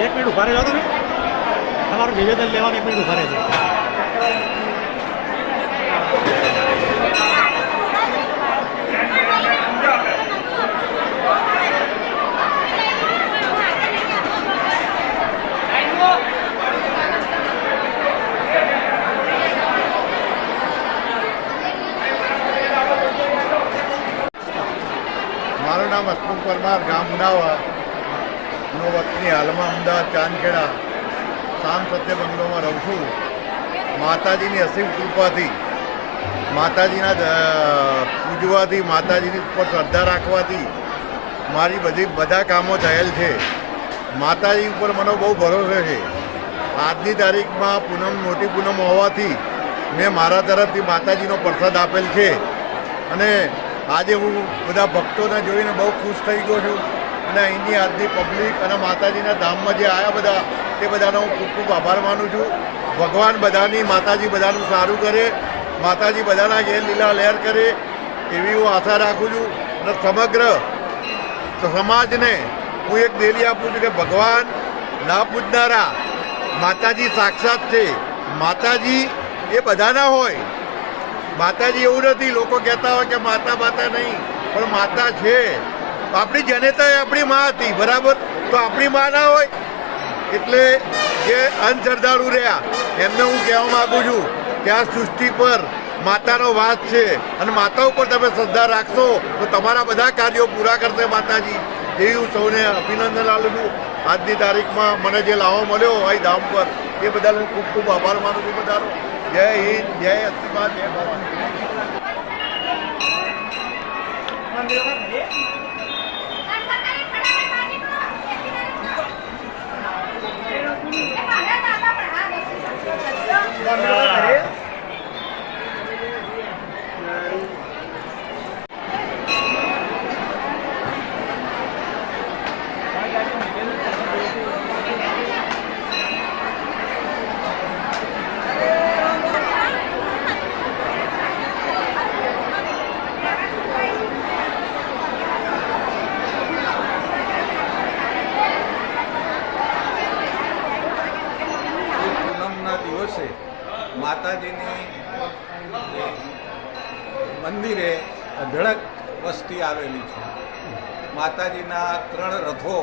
एक मिनट उभा रहेगा तुम्हें हमारा निवेदन लेवा 1 मिनट उभा रहेगा। મારું નામ હસમુખ પરમાર, ગામ ઉનાવા નો વતની, હાલમાં અમદાવાદ ચાંદખેડા શામ સત્ય બંગલોમાં રહું છું। માતાજીની અસીમ કૃપાથી, માતાજીના પૂજવાથી, માતાજીની ઉપર શ્રદ્ધા રાખવાથી મારી બધા કામો થયેલ છે। માતાજી ઉપર મને બહુ ભરોસો છે। આજની તારીખમાં પૂનમ, મોટી પૂનમ હોવાથી મેં મારા તરફથી માતાજીનો પ્રસાદ આપેલ છે અને આજે હું બધા ભક્તોને જોઈને બહુ ખુશ થઈ ગયો છું અને અહીંની આજની પબ્લિક અને માતાજીના ધામમાં જે આવ્યા બધા તે બધાનો હું ખૂબ ખૂબ આભાર માનું છું। ભગવાન બધાની, માતાજી બધાનું સારું કરે, માતાજી બધાના ઘેર લીલા લહેર કરે એવી હું આશા રાખું છું અને સમગ્ર સમાજને હું એક દેલી આપું છું કે ભગવાન ના પૂજનારા માતાજી સાક્ષાત છે। માતાજી એ બધાના હોય, માતાજી એવું નથી, લોકો કહેતા હોય કે માતા નહીં, પણ માતા છે। આપણી જનેતા એ આપણી મા હતી, બરાબર? તો આપણી મા ના હોય એટલે જે અંધશ્રદ્ધાળુ રહ્યા એમને હું કહેવા માગું છું કે આ સૃષ્ટિ પર માતાનો વાસ છે અને માતા ઉપર તમે શ્રદ્ધા રાખશો તો તમારા બધા કાર્યો પૂરા કરશે માતાજી। એવી હું સૌને અભિનંદન આપું છું। આજની તારીખમાં મને જે લાવો મળ્યો અહીં ધામ પર એ બદલ હું ખૂબ ખૂબ આભાર માનું છું બધાનો। જય હિન્દ, જય અસ્તિમાં, જય ભવાની। માતાજીની મંદિરે અઢળક વસ્તી આવેલી છે। માતાજીના 3 રથો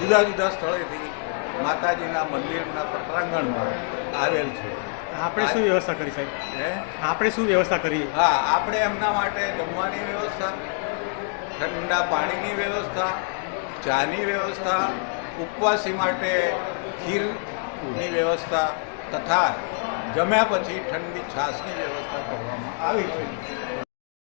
જુદા જુદા સ્થળેથી માતાજીના મંદિરના પ્રાંગણમાં આવેલ છે। આપણે શું વ્યવસ્થા કરી સાહેબ? આપણે શું વ્યવસ્થા કરી? હા, આપણે એમના માટે જમવાની વ્યવસ્થા, ઠંડા પાણીની વ્યવસ્થા, ચાની વ્યવસ્થા, ઉપવાસી માટે ખીરની વ્યવસ્થા તથા જમ્યા પછી ઠંડી છાશની વ્યવસ્થા કરવામાં આવી છે।